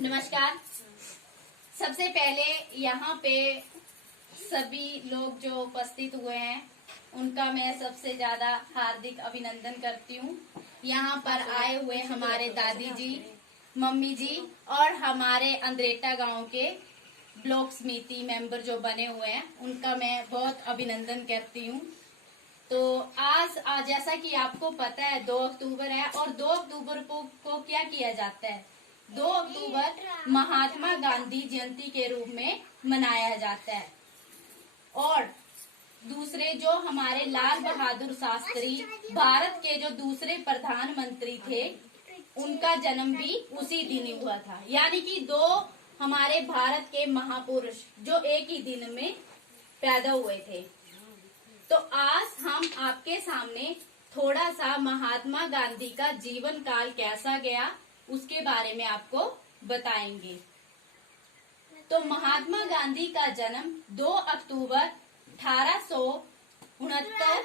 नमस्कार। सबसे पहले यहाँ पे सभी लोग जो उपस्थित हुए हैं उनका मैं सबसे ज्यादा हार्दिक अभिनंदन करती हूँ। यहाँ पर आए हुए हमारे दादी जी, मम्मी जी और हमारे अंद्रेटा गांव के ब्लॉक समिति मेंबर जो बने हुए हैं उनका मैं बहुत अभिनंदन करती हूँ। तो आज जैसा कि आपको पता है 2 अक्टूबर है और 2 अक्टूबर को क्या किया जाता है? 2 अक्टूबर महात्मा गांधी जयंती के रूप में मनाया जाता है। और दूसरे जो हमारे लाल बहादुर शास्त्री भारत के जो दूसरे प्रधानमंत्री थे उनका जन्म भी उसी दिन ही हुआ था। यानी कि 2 हमारे भारत के महापुरुष जो एक ही दिन में पैदा हुए थे। तो आज हम आपके सामने थोड़ा सा महात्मा गांधी का जीवन काल कैसा गया उसके बारे में आपको बताएंगे। तो महात्मा गांधी का जन्म 2 अक्टूबर 1869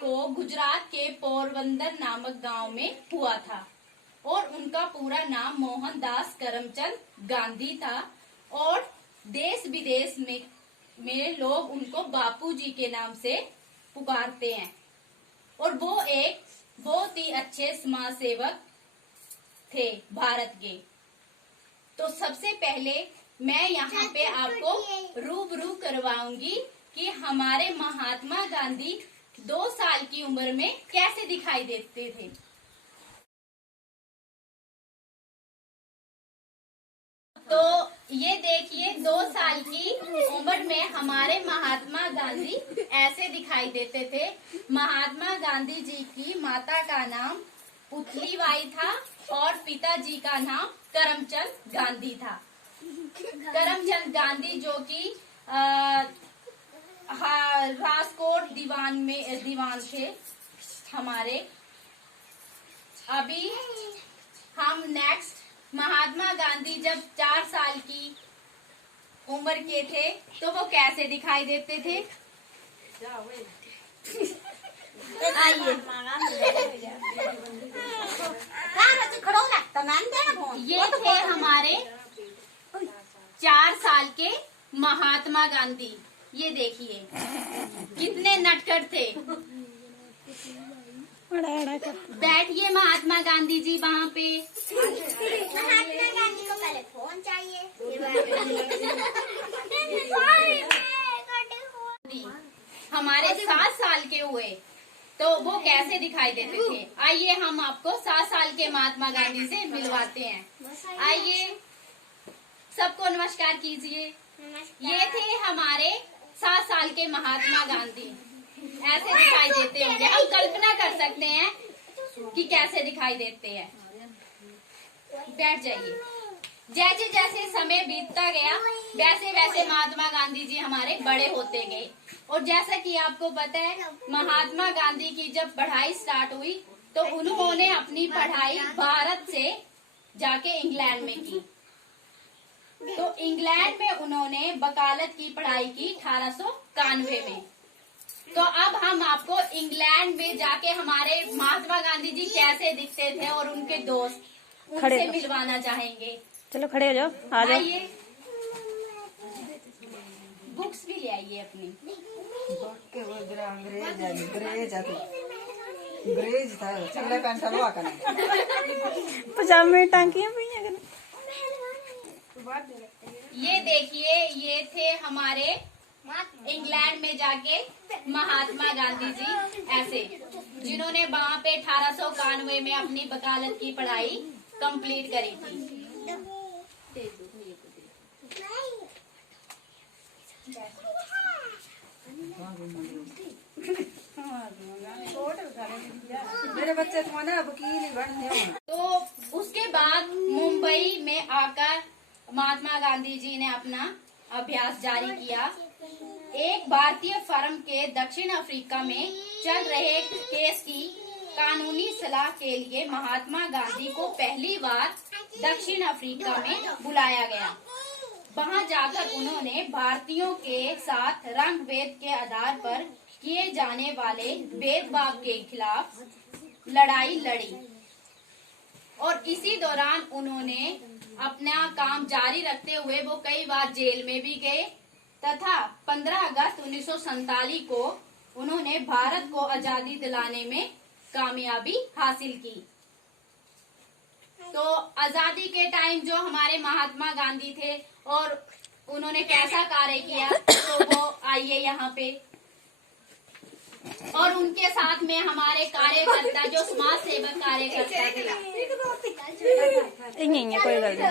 को गुजरात के पोरबंदर नामक गांव में हुआ था और उनका पूरा नाम मोहनदास करमचंद गांधी था और देश विदेश में लोग उनको बापूजी के नाम से पुकारते हैं। और वो एक बहुत ही अच्छे समाज सेवक थे भारत के। तो सबसे पहले मैं यहाँ पे आपको रूबरू करवाऊंगी कि हमारे महात्मा गांधी 2 साल की उम्र में कैसे दिखाई देते थे। तो ये देखिए 2 साल की उम्र में हमारे महात्मा गांधी ऐसे दिखाई देते थे। महात्मा गांधी जी की माता का नाम पुतलीबाई था और पिताजी का नाम करमचंद गांधी था। करमचंद गांधी जो कि राजकोट दीवान थे हमारे। अभी हम नेक्स्ट महात्मा गांधी जब 4 साल की उम्र के थे तो वो कैसे दिखाई देते थे। आइए ये थे हमारे 4 साल के महात्मा गांधी। ये देखिए कितने नटखट थे। बैठिए महात्मा गांधी जी वहाँ पे। महात्मा गांधी को पहले फोन चाहिए। हमारे 7 साल के हुए तो वो कैसे दिखाई देते थे। आइए हम आपको 7 साल के महात्मा गांधी से मिलवाते हैं। आइए सबको नमस्कार कीजिए। ये थे हमारे 7 साल के महात्मा गांधी। ऐसे दिखाई देते होंगे। हम कल्पना कर सकते हैं कि कैसे दिखाई देते हैं। बैठ जाइए। जैसे जैसे समय बीतता गया वैसे वैसे महात्मा गांधी जी हमारे बड़े होते गए। और जैसा कि आपको पता है महात्मा गांधी की जब पढ़ाई स्टार्ट हुई तो उन्होंने अपनी पढ़ाई भारत से जाके इंग्लैंड में की। तो इंग्लैंड में उन्होंने वकालत की पढ़ाई की 1891 में। तो अब हम आपको इंग्लैंड में जाके हमारे महात्मा गांधी जी कैसे दिखते थे और उनके दोस्त उनसे मिलवाना चाहेंगे। चलो खड़े हो जाओ, आ जाओ। आइए बुक्स भी ले आइए अपनी। पजामे टांकियां भी हैं। ये देखिए ये थे हमारे इंग्लैंड में जाके महात्मा गांधी जी ऐसे जिन्होंने वहाँ पे 1891 में अपनी वकालत की पढ़ाई कंप्लीट करी थी। मेरे बच्चे को ना वकील बनने। तो उसके बाद मुंबई में आकर महात्मा गांधी जी ने अपना अभ्यास जारी किया। एक भारतीय फर्म के दक्षिण अफ्रीका में चल रहे केस की कानूनी सलाह के लिए महात्मा गांधी को पहली बार दक्षिण अफ्रीका में बुलाया गया। वहां जाकर उन्होंने भारतीयों के साथ रंग भेद के आधार पर किए जाने वाले भेदभाव के खिलाफ लड़ाई लड़ी और इसी दौरान उन्होंने अपना काम जारी रखते हुए वो कई बार जेल में भी गए तथा 15 अगस्त 1947 को उन्होंने भारत को आजादी दिलाने में कामयाबी हासिल की। तो आजादी के टाइम जो हमारे महात्मा गांधी थे और उन्होंने कैसा कार्य किया, तो वो आइए यहाँ पे। और उनके साथ में हमारे कार्यकर्ता जो समाज सेवक कार्यकर्ता थे, नहीं कोई गल नहीं।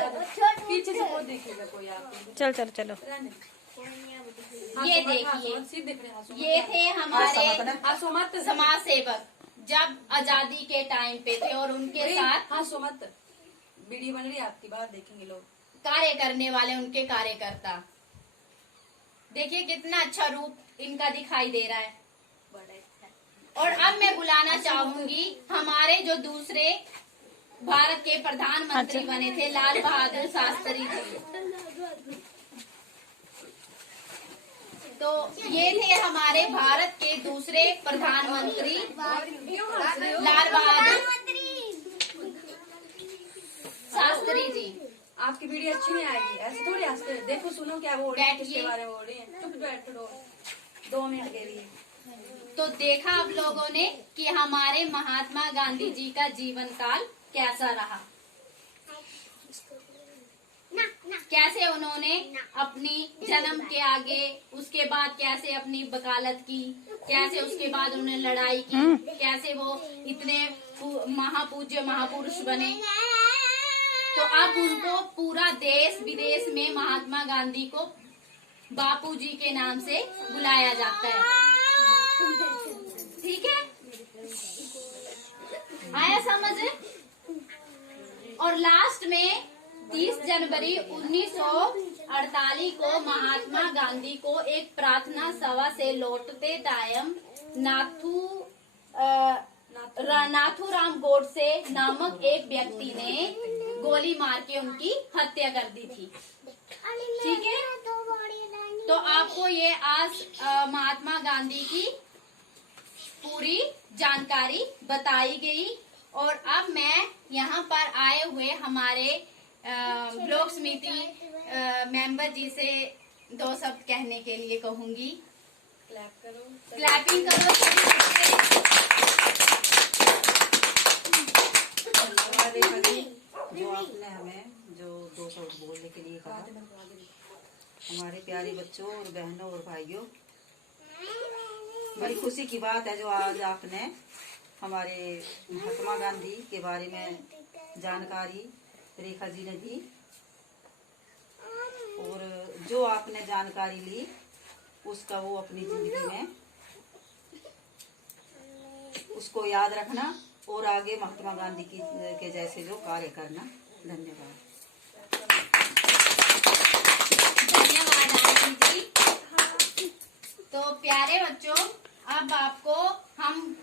पीछे से वो देखेगा कोई आपको। चल चल चलो। ये देखिए, ये थे हमारे समाज सेवक जब आजादी के टाइम पे थे और उनके साथ हाँ सुमत वीडियो बन रही है आपकी, बात देखेंगे लोग। कार्य करने वाले उनके कार्यकर्ता। देखिए कितना अच्छा रूप इनका दिखाई दे रहा है। और अब मैं बुलाना चाहूंगी हमारे जो दूसरे भारत के प्रधानमंत्री बने थे, लाल बहादुर शास्त्री जी। तो ये थे हमारे भारत के दूसरे प्रधानमंत्री लाल बहादुर शास्त्री जी। आपकी वीडियो अच्छी नहीं आएगी, ऐसे थोड़ी हंसते। देखो सुनो क्या बोल रही है, किसके बारे में बोल रही है। चुप बैठो 2 मिनट के लिए। तो देखा आप लोगों ने कि हमारे महात्मा गांधी जी का जीवन काल कैसा रहा, कैसे उन्होंने अपनी जन्म के आगे, उसके बाद कैसे अपनी वकालत की, कैसे उसके बाद उन्होंने लड़ाई की, कैसे वो इतने महापूज्य महापुरुष बने। तो अब उनको पूरा देश विदेश में महात्मा गांधी को बापू जी के नाम से बुलाया जाता है। ठीक है, आया समझ। और लास्ट में 30 जनवरी 1948 को महात्मा गांधी को एक प्रार्थना सभा से लौटते टाइम नाथूराम गोडसे नामक एक व्यक्ति ने गोली मार के उनकी हत्या कर दी थी। ठीक है, तो आपको ये आज महात्मा गांधी की पूरी जानकारी बताई गई। और अब मैं यहाँ पर आए हुए हमारे ब्लॉक समिति मेंबर जी से 2 शब्द कहने के लिए कहूंगी। क्लैपिंग करो। जो आपने हमें जो 2 शब्द बोलने के लिए कहा, हमारे प्यारे बच्चों और बहनों और भाइयों, बड़ी खुशी की बात है जो आज आपने हमारे महात्मा गांधी के बारे में जानकारी रेखा जी ने दी। और जो आपने जानकारी ली उसका वो अपनी जिंदगी में उसको याद रखना और आगे महात्मा गांधी के जैसे जो कार्य करना। धन्यवाद। धन्यवाद आंटी जी। तो प्यारे बच्चों, अब आपको हम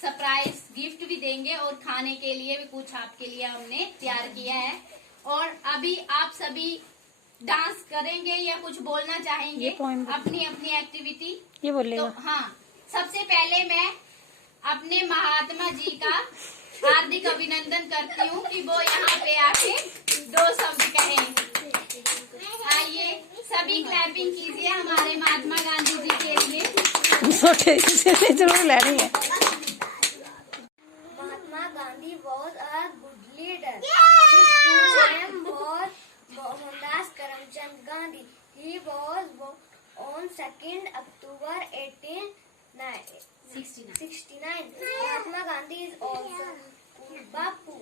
सरप्राइज गिफ्ट भी देंगे और खाने के लिए भी कुछ आपके लिए हमने तैयार किया है। और अभी आप सभी डांस करेंगे या कुछ बोलना चाहेंगे अपनी अपनी एक्टिविटी? ये बोलेगा। तो हाँ, सबसे पहले मैं अपने महात्मा जी का हार्दिक अभिनंदन करती हूँ कि वो यहाँ पे आके 2 शब्द कहें। आइए सभी क्लैपिंग कीजिए हमारे महात्मा गांधी जी के लिए। जरूर लेनी है। Mahatma Gandhi was a good leader. His full name was Mohandas Karamchand Gandhi. He was born on 2nd October 1869. Mahatma Gandhi is also called Bapu.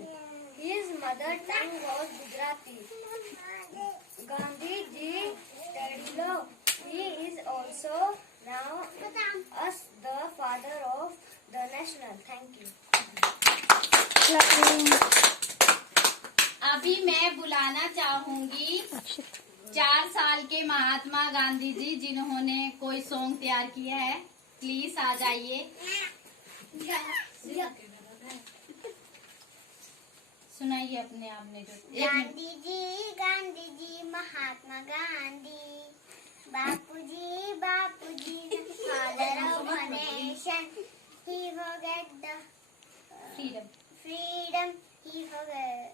His mother tongue was Gujarati. Gandhi ji studied law. He is also now as the father of the national. Thank you. अभी मैं बुलाना चाहूंगी 4 साल के महात्मा गांधी जी जिन्होंने कोई song तैयार किया है। प्लीज आ जाइए, सुनाइए अपने आपने जो। Gandhi ji Mahatma Gandhi, Bapu ji father of a nation. He forget the freedom. freedom. He forget.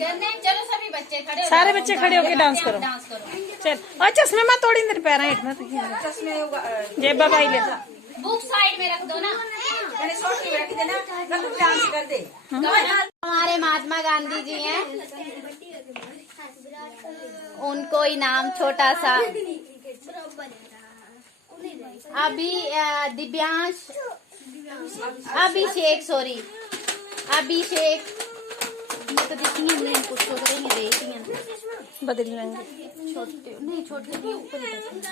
करने चलो सभी बच्चे खड़े हो सारे जाओ। बच्चे खड़े होके डांस करो। डांस करो। चल और चश्मे मैं तोड़ी तेरे पैर हेठ में चश्मे जेबा पाई ले बुक साइड में रख दो ना। मैंने शॉर्ट में रख देना, रख दो, डांस कर दे। हमारे महात्मा गांधी जी हैं, उनको इनाम छोटा सा अभी दिव्यांश अभिषेक सॉरी अभिषेक ये तो दिखती नहीं कुछ सोच रही है देखती हैं बदल लेंगे। छोटे नहीं छोटे नहीं ऊपर ही रखते।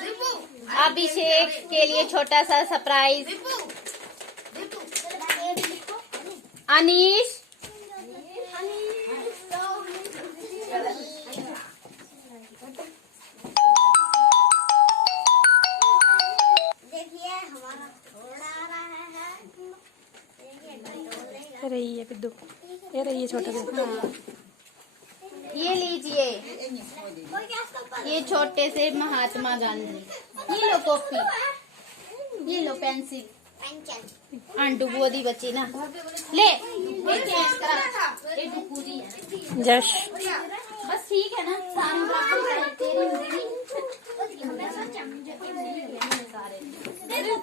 अभिषेक के लिए छोटा सा सरप्राइज। अनीश देखिए हमारा थोड़ा आ रहा है। ये रही है पिद्दू, ये रही है छोटा सा। ये लीजिए, ये छोटे से महात्मा गांधी। ये लो कॉपी, ये लो पेंसिल। आंटू बुआ बच्ची ना ले ये चेंज करा ये पूरी है जश बस ठीक है ना सारे बराबर है, तेरी मेरी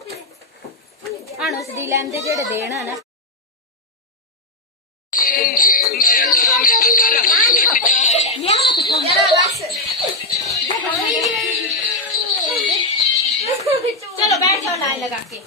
अणुस दी लैंदे जेड़े देना ना चलो बैठ जाओ लाइन लगा के।